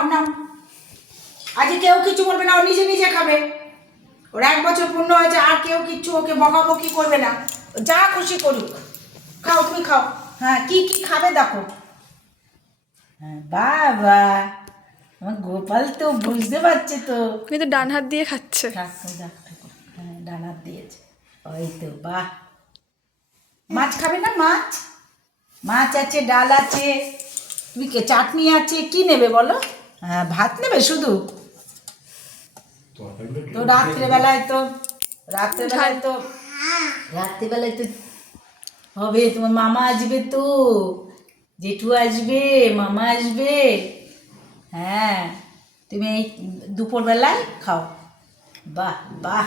নাও নাও, আজকে কেউ কিছু বলবে না, ও নিজে নিজে খাবে। ওর 1 বছর পূর্ণ হয়েছে, আর কেউ কিচ্ছু ওকে বকাবকি করবে না, যা খুশি করুক। খাও, তুমি খাও। হ্যাঁ, কি কি খাবে দেখো। হ্যাঁ বাবা, আমার গোপাল তো বুঝতে পারছে তো। কিন্তু ডান হাত দিয়ে খাচ্ছে। হ্যাঁ, ডান হাত দিয়েছে। ওই তো, বাহ। মাছ খাবে না? মাছ, মাছ আছে, ডাল আছে, তুমি চাটনি আছে, কি নেবে বলো? হ্যাঁ, ভাত নেবে শুধু? তো রাত্রেবেলায় তো হবে, তোমার মামা আসবে তো, জেঠু আসবে, মামা আসবে। হ্যাঁ, তুমি এই দুপুরবেলায় খাও। বাহ বাহ।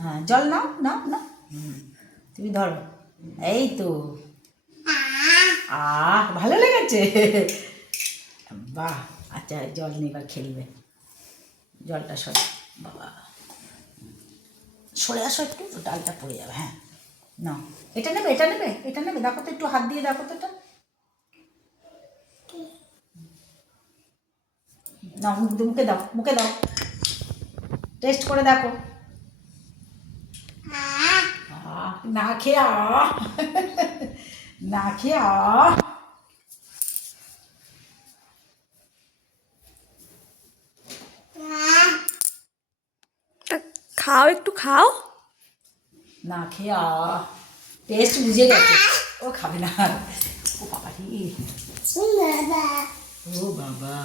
হ্যাঁ, জল নাও নাও নাও। তুমি ধরো, এই তো। ভালো লেগেছে। বাহ, আচ্ছা জল নিয়ে এবার খেলবে। জলটা সরে, বাবা সরে আসো একটু, ডালটা পড়ে যাবে। হ্যাঁ নাও, এটা নেবে, এটা নেবে, এটা নেবে, দেখো তো, একটু হাত দিয়ে দেখো তো এটা। নাও, মুখে দাও, মুখে দাও, টেস্ট করে দেখো। না খেয়ে না খেয়ে খাও, একটু খাও। না খেয়ে টেস্ট বুঝে গেছে, ও খাবে না। ও বাবা রে, ও বাবা।